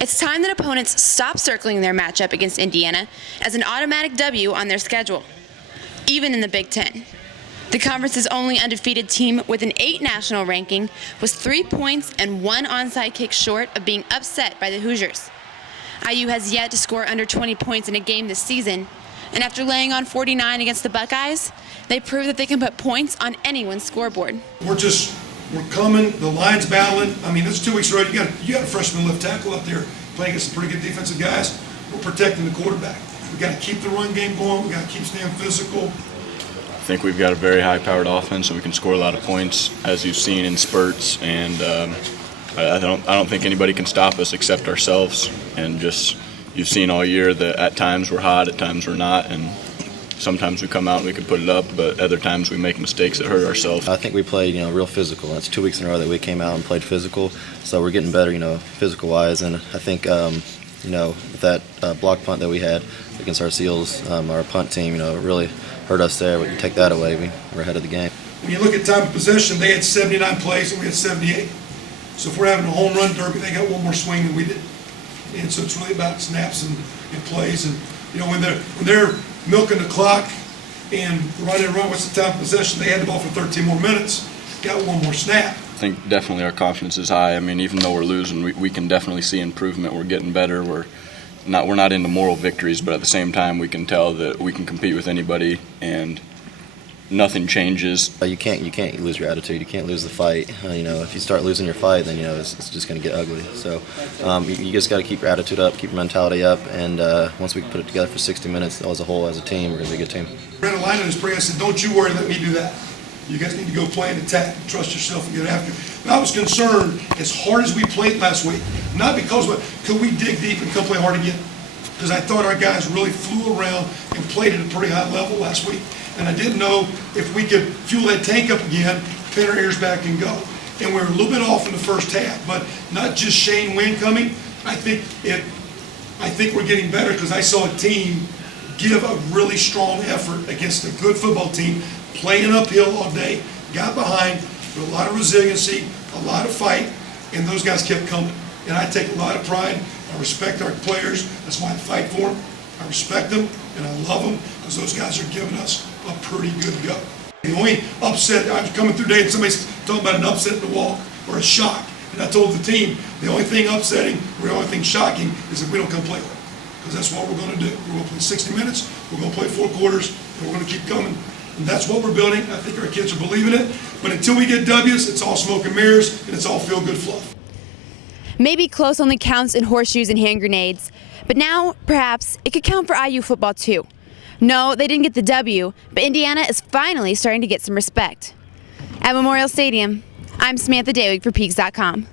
It's time that opponents stop circling their matchup against Indiana as an automatic W on their schedule, even in the Big Ten. The conference's only undefeated team with an 8 national ranking was 3 points and 1 onside kick short of being upset by the Hoosiers. IU has yet to score under 20 points in a game this season, and after laying on 49 against the Buckeyes, they proved that they can put points on anyone's scoreboard. We're coming, the line's battling. I mean, it's 2 weeks in a row. You got a freshman left tackle up there playing against some pretty good defensive guys. We're protecting the quarterback. We got to keep the run game going. We got to keep staying physical. I think we've got a very high-powered offense, and we can score a lot of points, as you've seen in spurts. And I don't think anybody can stop us except ourselves. And just you've seen all year that at times we're hot, at times we're not, and sometimes we come out and we can put it up, but other times we make mistakes that hurt ourselves. I think we played, real physical. It's 2 weeks in a row that we came out and played physical, so we're getting better, physical-wise. And I think, with that block punt that we had against our Seals, our punt team, it really hurt us there. We can take that away. We're ahead of the game. When you look at time of possession, they had 79 plays and we had 78. So if we're having a home run derby, they got one more swing than we did. And so it's really about snaps and plays. And when they're milking the clock and running around, what's the time of possession? They had the ball for 13 more minutes, got one more snap. I think definitely our confidence is high. I mean, even though we're losing, we can definitely see improvement. We're getting better. We're not into moral victories, but at the same time, we can tell that we can compete with anybody, and nothing changes. You can't lose your attitude. You can't lose the fight. If you start losing your fight, then it's just going to get ugly. So you just got to keep your attitude up, keep your mentality up, and once we put it together for 60 minutes as a whole, as a team, we're going to be a good team. Brandon Lyon in his prayer said, "Don't you worry, let me do that. You guys need to go play and attack, trust yourself, and get after it." And I was concerned, as hard as we played last week, not because could we dig deep and come play hard again? Because I thought our guys really flew around and played at a pretty high level last week. And I didn't know if we could fuel that tank up again, pin our ears back and go. And we were a little bit off in the first half, but not just Shane Wynn coming. I think we're getting better because I saw a team give a really strong effort against a good football team, playing uphill all day, got behind with a lot of resiliency, a lot of fight, and those guys kept coming. And I take a lot of pride. I respect our players. That's why I fight for them. I respect them, and I love them because those guys are giving us a pretty good go. The only upset, I was coming through today and somebody's talking about an upset in the walk or a shock. And I told the team, the only thing upsetting or the only thing shocking is if we don't come play hard. Because that's what we're going to do. We're going to play 60 minutes, we're going to play 4 quarters, and we're going to keep coming. And that's what we're building. I think our kids are believing it. But until we get W's, it's all smoke and mirrors, and it's all feel-good fluff. Maybe close only counts in horseshoes and hand grenades, but now, perhaps, it could count for IU football too. No, they didn't get the W, but Indiana is finally starting to get some respect. At Memorial Stadium, I'm Samantha Dewig for Peaks.com.